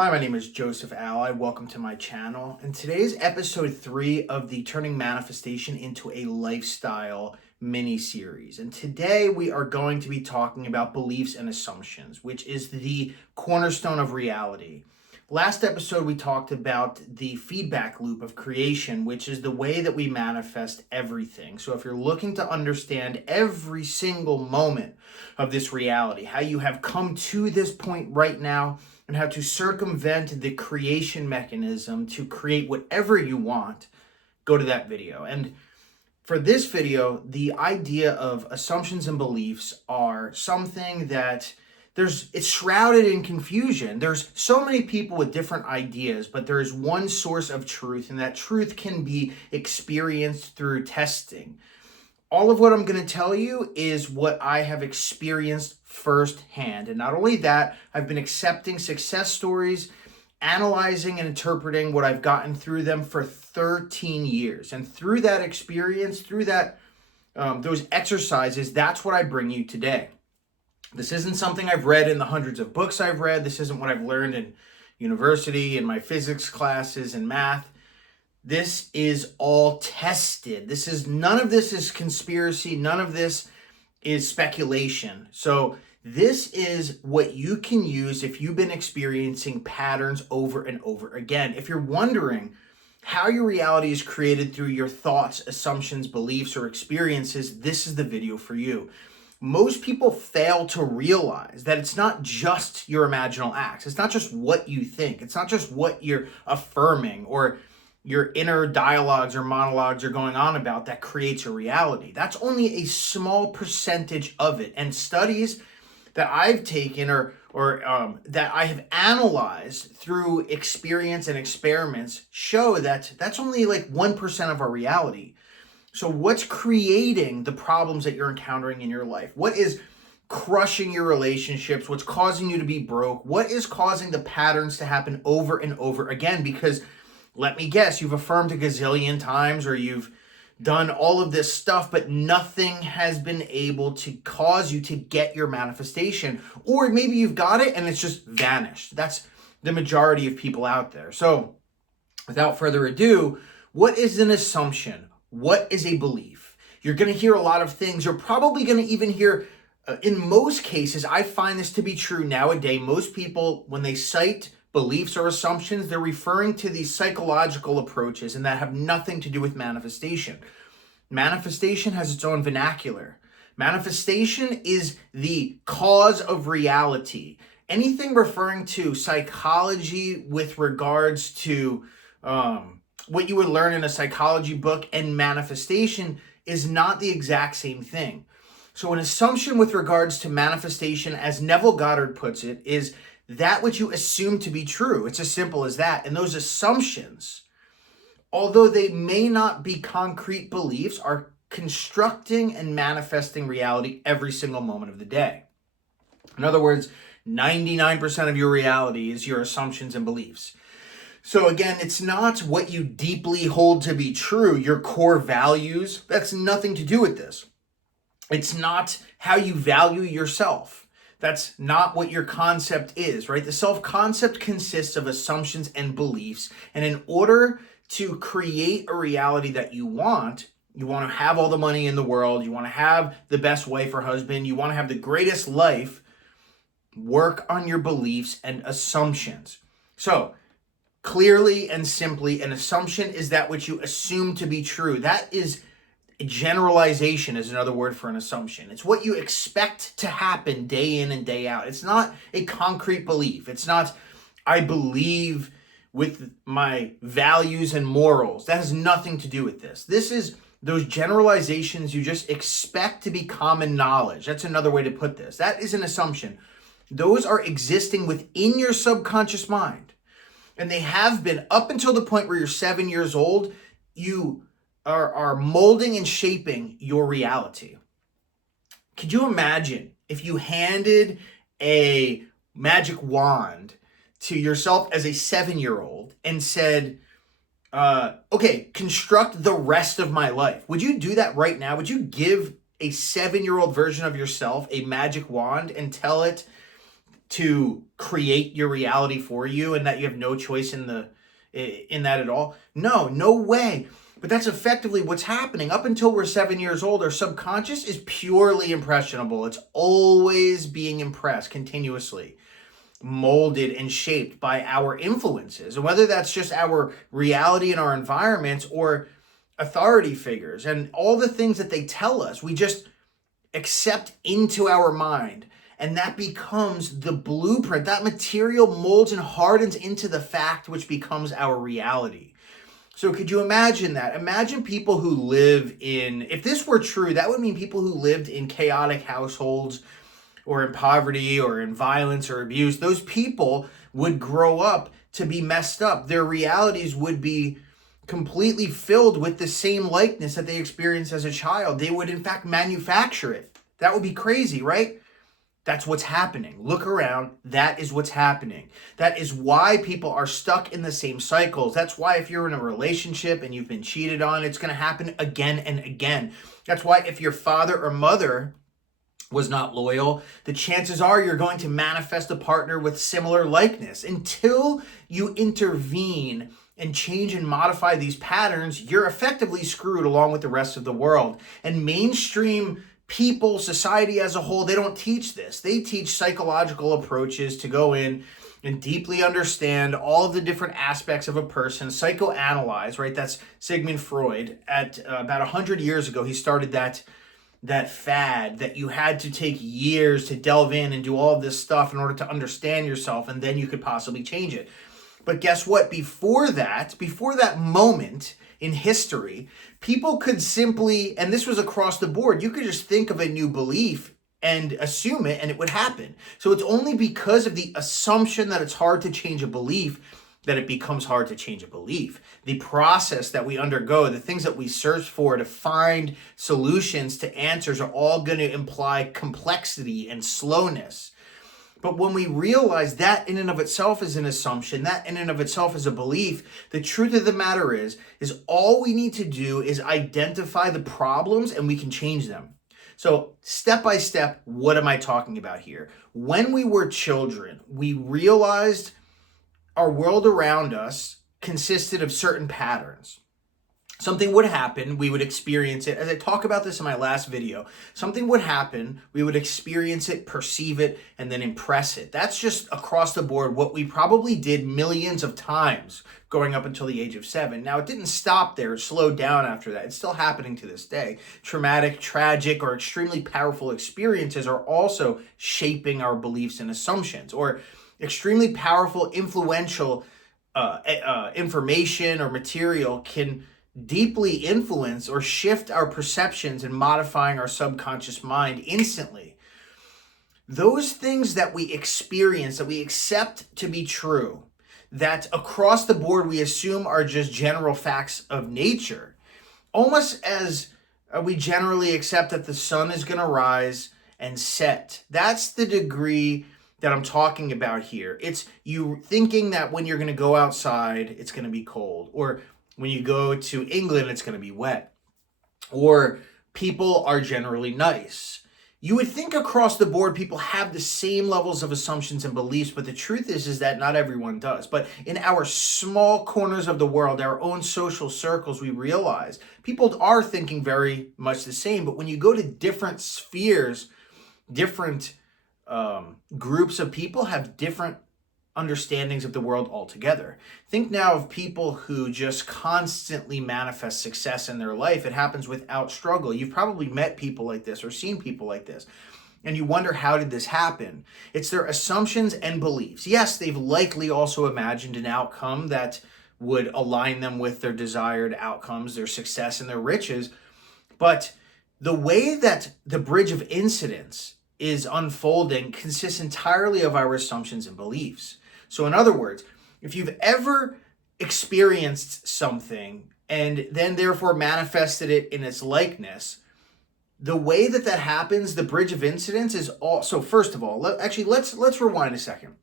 Hi, my name is Joseph Alai. Welcome to my channel. And today's episode 3 of the Turning Manifestation into a Lifestyle mini-series. And today we are going to be talking about beliefs and assumptions, which is the cornerstone of reality. Last episode we talked about the feedback loop of creation, which is the way that we manifest everything. So if you're looking to understand every single moment of this reality, how you have come to this point right now, and how to circumvent the creation mechanism to create whatever you want, go to that video. And for this video, the idea of assumptions and beliefs are something that it's shrouded in confusion. There's so many people with different ideas, but there is one source of truth, and that truth can be experienced through testing. All of what I'm going to tell you is what I have experienced firsthand. And not only that, I've been accepting success stories, analyzing and interpreting what I've gotten through them for 13 years. And through that experience, through that those exercises, that's what I bring you today. This isn't something I've read in the hundreds of books I've read. This isn't what I've learned in university, in my physics classes, and math. This is all tested. None of this is conspiracy. None of this is speculation. So this is what you can use if you've been experiencing patterns over and over again. If you're wondering how your reality is created through your thoughts, assumptions, beliefs, or experiences, this is the video for you. Most people fail to realize that it's not just your imaginal acts. It's not just what you think. It's not just what you're affirming or your inner dialogues or monologues are going on about that creates your reality. That's only a small percentage of it. And studies that I've taken or that I have analyzed through experience and experiments show that that's only like 1% of our reality. So what's creating the problems that you're encountering in your life? What is crushing your relationships? What's causing you to be broke? What is causing the patterns to happen over and over again? Because let me guess, you've affirmed a gazillion times or you've done all of this stuff, but nothing has been able to cause you to get your manifestation. Or maybe you've got it and it's just vanished. That's the majority of people out there. So without further ado, what is an assumption? What is a belief? You're going to hear a lot of things. You're probably going to even hear, in most cases, I find this to be true nowadays. Most people, when they cite beliefs or assumptions, they're referring to these psychological approaches and that have nothing to do with manifestation. Manifestation has its own vernacular. Manifestation is the cause of reality. Anything referring to psychology with regards to what you would learn in a psychology book and manifestation is not the exact same thing. So an assumption with regards to manifestation, as Neville Goddard puts it, is that which you assume to be true. It's as simple as that. And those assumptions, although they may not be concrete beliefs, are constructing and manifesting reality every single moment of the day. In other words, 99% of your reality is your assumptions and beliefs. So again, it's not what you deeply hold to be true, your core values. That's nothing to do with this. It's not how you value yourself. That's not what your concept is, right? The self-concept consists of assumptions and beliefs. And in order to create a reality that you want to have all the money in the world, you want to have the best wife or husband, you want to have the greatest life, work on your beliefs and assumptions. So clearly and simply, an assumption is that which you assume to be true. That is generalization is another word for an assumption. It's what you expect to happen day in and day out. It's not a concrete belief. It's not, I believe with my values and morals. That has nothing to do with this. This is those generalizations you just expect to be common knowledge. That's another way to put this. That is an assumption. Those are existing within your subconscious mind. And they have been up until the point where you're 7 years old. You are molding and shaping your reality. Could you imagine if you handed a magic wand to yourself as a 7-year-old and said, okay, construct the rest of my life? Would you do that right now? Would you give a 7-year-old version of yourself a magic wand and tell it, to create your reality for you and that you have no choice in that at all? No way. But that's effectively what's happening. Up until we're 7 years old, our subconscious is purely impressionable. It's always being impressed continuously, molded and shaped by our influences. And whether that's just our reality in our environments or authority figures and all the things that they tell us, we just accept into our mind. And that becomes the blueprint. That material molds and hardens into the fact which becomes our reality. So could you imagine that? Imagine people who live in, if this were true, that would mean people who lived in chaotic households or in poverty or in violence or abuse. Those people would grow up to be messed up. Their realities would be completely filled with the same likeness that they experienced as a child. They would in fact manufacture it. That would be crazy, right? That's what's happening. Look around. That is what's happening. That is why people are stuck in the same cycles. That's why if you're in a relationship and you've been cheated on, it's going to happen again and again. That's why if your father or mother was not loyal, the chances are you're going to manifest a partner with similar likeness. Until you intervene and change and modify these patterns, you're effectively screwed along with the rest of the world. And mainstream people, society as a whole, they don't teach this. They teach psychological approaches to go in and deeply understand all of the different aspects of a person, psychoanalyze, right? That's Sigmund Freud. At about 100 years ago, he started that fad that you had to take years to delve in and do all of this stuff in order to understand yourself, and then you could possibly change it. But guess what? Before that moment in history, people could simply, and this was across the board, you could just think of a new belief and assume it and it would happen. So it's only because of the assumption that it's hard to change a belief that it becomes hard to change a belief. The process that we undergo, the things that we search for to find solutions to answers are all going to imply complexity and slowness. But when we realize that in and of itself is an assumption, that in and of itself is a belief, the truth of the matter is all we need to do is identify the problems and we can change them. So step by step, what am I talking about here? When we were children, we realized our world around us consisted of certain patterns. Something would happen, we would experience it. As I talk about this in my last video, something would happen, we would experience it, perceive it, and then impress it. That's just across the board what we probably did millions of times growing up until the age of 7. Now, it didn't stop there, it slowed down after that. It's still happening to this day. Traumatic, tragic, or extremely powerful experiences are also shaping our beliefs and assumptions, or extremely powerful, influential information or material can deeply influence or shift our perceptions and modifying our subconscious mind instantly. Those things that we experience, that we accept to be true, that across the board we assume are just general facts of nature, almost as we generally accept that the sun is going to rise and set. That's the degree that I'm talking about here. It's you thinking that when you're going to go outside, it's going to be cold, or when you go to England, it's going to be wet, or people are generally nice. You would think across the board people have the same levels of assumptions and beliefs, but the truth is that not everyone does. But in our small corners of the world, our own social circles, we realize people are thinking very much the same. But when you go to different spheres, different groups of people have different understandings of the world altogether. Think now of people who just constantly manifest success in their life. It happens without struggle. You've probably met people like this or seen people like this, and you wonder, how did this happen? It's their assumptions and beliefs. Yes, they've likely also imagined an outcome that would align them with their desired outcomes, their success and their riches, but the way that the bridge of incidence is unfolding consists entirely of our assumptions and beliefs. So in other words, if you've ever experienced something and then therefore manifested it in its likeness, the way that happens, the bridge of incidence is all. So first of all, let's rewind a second.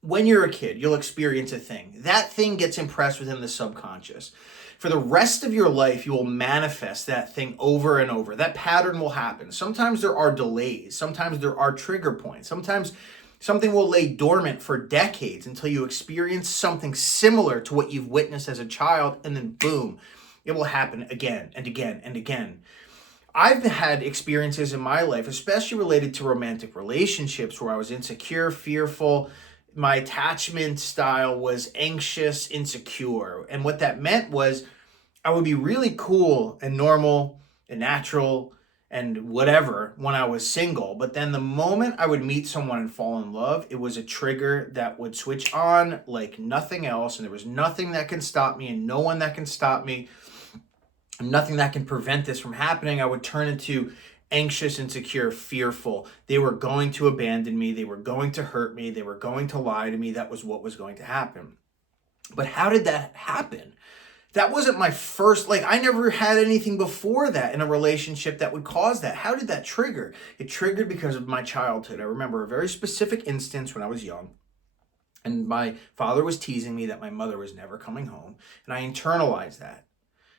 When you're a kid, you'll experience a thing. That thing gets impressed within the subconscious. For the rest of your life, you will manifest that thing over and over. That pattern will happen. Sometimes there are delays. Sometimes there are trigger points. Sometimes Something will lay dormant for decades until you experience something similar to what you've witnessed as a child, and then boom, it will happen again and again and again. I've had experiences in my life, especially related to romantic relationships, where I was insecure, fearful. My attachment style was anxious, insecure. And what that meant was I would be really cool and normal and natural and whatever when I was single. But then the moment I would meet someone and fall in love, it was a trigger that would switch on like nothing else. And there was nothing that can stop me and no one that can stop me. Nothing that can prevent this from happening. I would turn into anxious, insecure, fearful. They were going to abandon me. They were going to hurt me. They were going to lie to me. That was what was going to happen. But how did that happen? That wasn't my first, I never had anything before that in a relationship that would cause that. How did that trigger? It triggered because of my childhood. I remember a very specific instance when I was young. And my father was teasing me that my mother was never coming home. And I internalized that.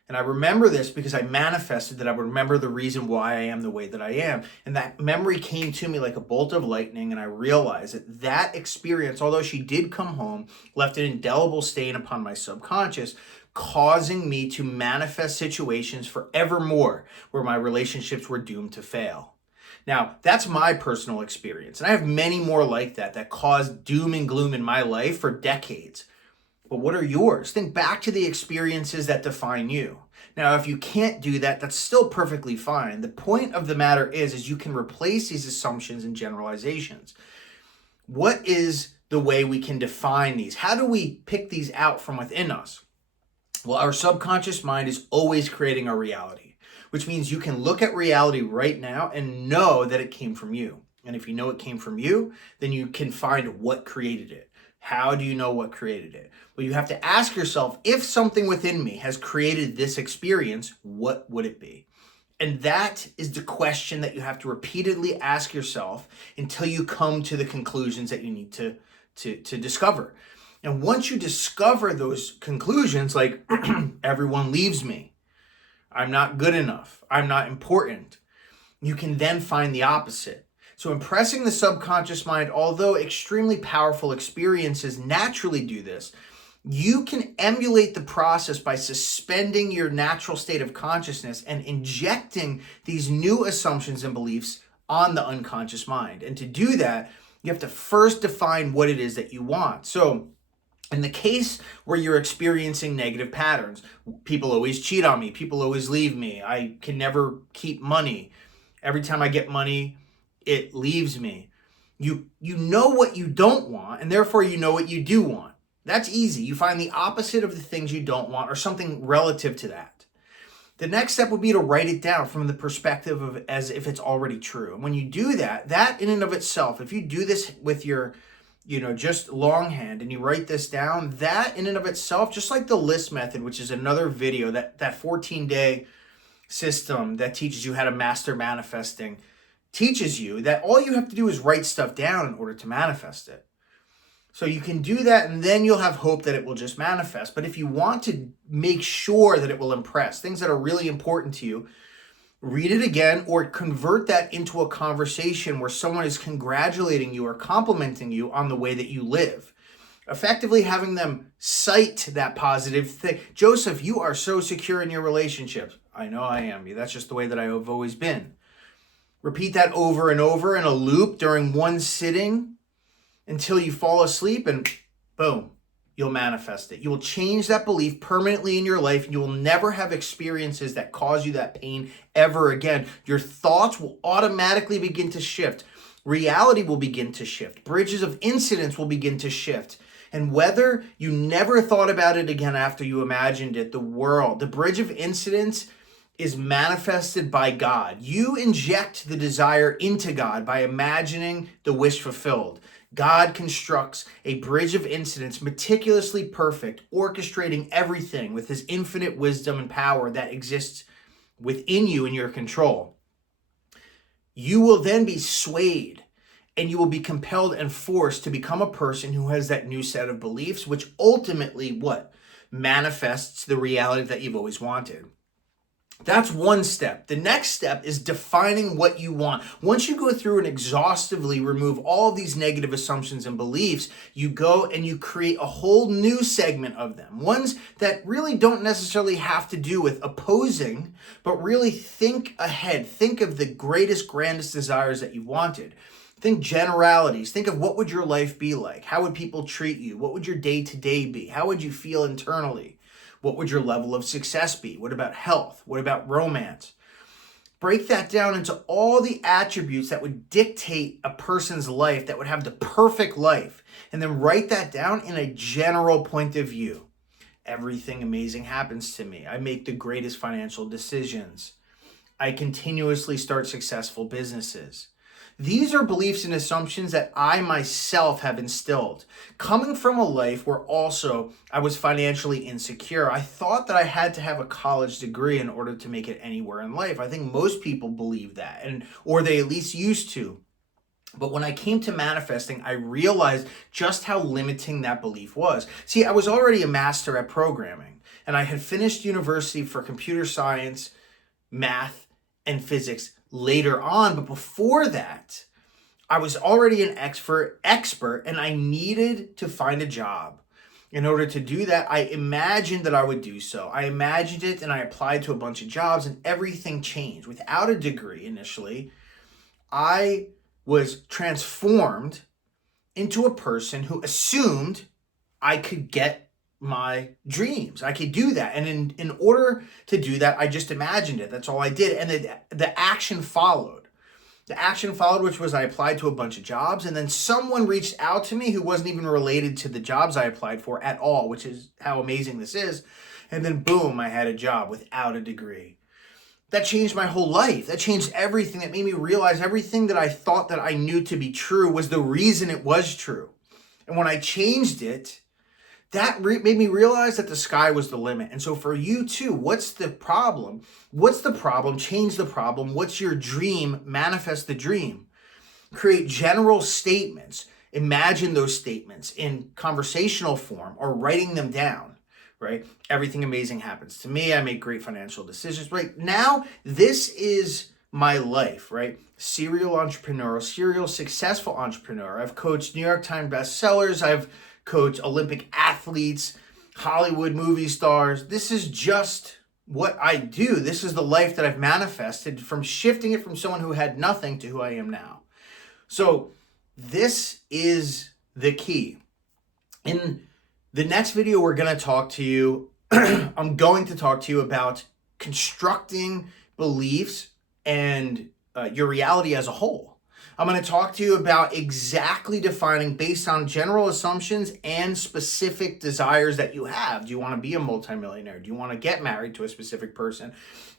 And I remember this because I manifested that I would remember the reason why I am the way that I am. And that memory came to me like a bolt of lightning. And I realized that that experience, although she did come home, left an indelible stain upon my subconscious, causing me to manifest situations forevermore where my relationships were doomed to fail. Now, that's my personal experience. And I have many more like that caused doom and gloom in my life for decades. But what are yours? Think back to the experiences that define you. Now, if you can't do that, that's still perfectly fine. The point of the matter is you can replace these assumptions and generalizations. What is the way we can define these? How do we pick these out from within us? Well, our subconscious mind is always creating our reality, which means you can look at reality right now and know that it came from you. And if you know it came from you, then you can find what created it. How do you know what created it? Well, you have to ask yourself, if something within me has created this experience, what would it be? And that is the question that you have to repeatedly ask yourself until you come to the conclusions that you need to discover. And once you discover those conclusions, like everyone leaves me, I'm not good enough, I'm not important, you can then find the opposite. So impressing the subconscious mind, although extremely powerful experiences naturally do this, you can emulate the process by suspending your natural state of consciousness and injecting these new assumptions and beliefs on the unconscious mind. And to do that, you have to first define what it is that you want. So in the case where you're experiencing negative patterns, people always cheat on me, people always leave me, I can never keep money, every time I get money, it leaves me. You know what you don't want, and therefore you know what you do want. That's easy. You find the opposite of the things you don't want or something relative to that. The next step would be to write it down from the perspective of as if it's already true. And when you do that, that in and of itself, if you do this with your, just longhand and you write this down, that in and of itself, just like the list method, which is another video, that 14-day system that teaches you how to master manifesting, teaches you that all you have to do is write stuff down in order to manifest it. So you can do that and then you'll have hope that it will just manifest. But if you want to make sure that it will impress, things that are really important to you, read it again or convert that into a conversation where someone is congratulating you or complimenting you on the way that you live. Effectively having them cite that positive thing. Joseph, you are so secure in your relationships. I know I am. That's just the way that I have always been. Repeat that over and over in a loop during one sitting until you fall asleep and boom, you'll manifest it. You will change that belief permanently in your life. You will never have experiences that cause you that pain ever again. Your thoughts will automatically begin to shift. Reality will begin to shift. Bridges of incidents will begin to shift. And whether you never thought about it again after you imagined it, the bridge of incidents is manifested by God. You inject the desire into God by imagining the wish fulfilled. God constructs a bridge of incidents, meticulously perfect, orchestrating everything with his infinite wisdom and power that exists within you in your control. You will then be swayed and you will be compelled and forced to become a person who has that new set of beliefs, which ultimately manifests the reality that you've always wanted. That's one step. The next step is defining what you want. Once you go through and exhaustively remove all of these negative assumptions and beliefs, you go and you create a whole new segment of them. Ones that really don't necessarily have to do with opposing, but really think ahead. Think of the greatest, grandest desires that you wanted. Think generalities. Think of what would your life be like? How would people treat you? What would your day-to-day be? How would you feel internally? What would your level of success be? What about health? What about romance? Break that down into all the attributes that would dictate a person's life, that would have the perfect life. And then write that down in a general point of view. Everything amazing happens to me. I make the greatest financial decisions. I continuously start successful businesses. These are beliefs and assumptions that I myself have instilled. Coming from a life where also I was financially insecure, I thought that I had to have a college degree in order to make it anywhere in life. I think most people believe that, or they at least used to. But when I came to manifesting, I realized just how limiting that belief was. See, I was already a master at programming, and I had finished university for computer science, math, and physics later on. But before that, I was already an expert, and I needed to find a job. In order to do that, I imagined that I would do so. I imagined it and I applied to a bunch of jobs, and everything changed. Without a degree initially, I was transformed into a person who assumed I could get my dreams. I could do that. And in order to do that, I just imagined it. That's all I did. And the action followed. The action followed, which was I applied to a bunch of jobs, and then someone reached out to me who wasn't even related to the jobs I applied for at all, which is how amazing this is. And then boom, I had a job without a degree. That changed my whole life. That changed everything. That made me realize everything that I thought that I knew to be true was the reason it was true. And when I changed it, that made me realize that the sky was the limit. And so for you too, what's the problem? What's the problem? Change the problem. What's your dream? Manifest the dream. Create general statements. Imagine those statements in conversational form or writing them down, right? Everything amazing happens to me. I make great financial decisions. Right now, this is my life, right? Serial entrepreneur, serial successful entrepreneur. I've coached New York Times bestsellers. I've coach Olympic athletes, Hollywood movie stars. This is just what I do. This is the life that I've manifested from shifting it from someone who had nothing to who I am now. So this is the key. In the next video, we're going to talk to you. I'm going to talk to you about constructing beliefs and your reality as a whole. I'm going to talk to you about exactly defining based on general assumptions and specific desires that you have. Do you want to be a multimillionaire? Do you want to get married to a specific person? Do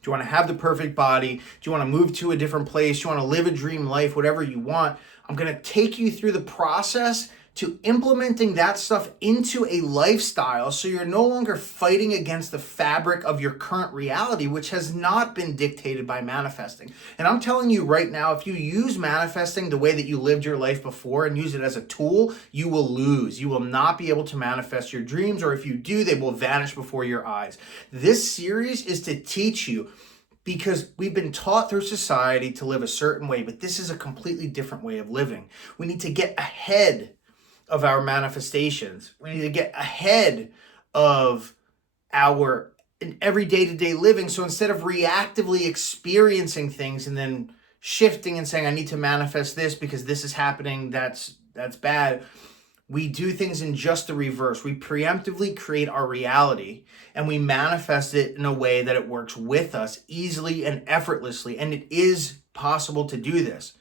you want to have the perfect body? Do you want to move to a different place? Do you want to live a dream life? Whatever you want. I'm going to take you through the process to implementing that stuff into a lifestyle so you're no longer fighting against the fabric of your current reality, which has not been dictated by manifesting. And I'm telling you right now, if you use manifesting the way that you lived your life before and use it as a tool, you will lose. You will not be able to manifest your dreams, or if you do, they will vanish before your eyes. This series is to teach you, because we've been taught through society to live a certain way, but this is a completely different way of living. We need to get ahead of our manifestations. We need to get ahead of our every day-to-day living. So instead of reactively experiencing things and then shifting and saying, I need to manifest this because this is happening, that's bad, we do things in just the reverse. We preemptively create our reality and we manifest it in a way that it works with us easily and effortlessly. And it is possible to do this.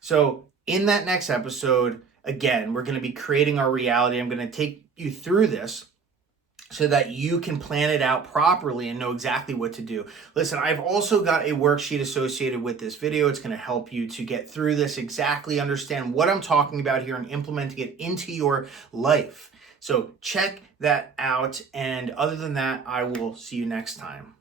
So in that next episode, again, we're going to be creating our reality. I'm going to take you through this so that you can plan it out properly and know exactly what to do. Listen, I've also got a worksheet associated with this video. It's going to help you to get through this, exactly understand what I'm talking about here and implementing it into your life. So check that out. And other than that, I will see you next time.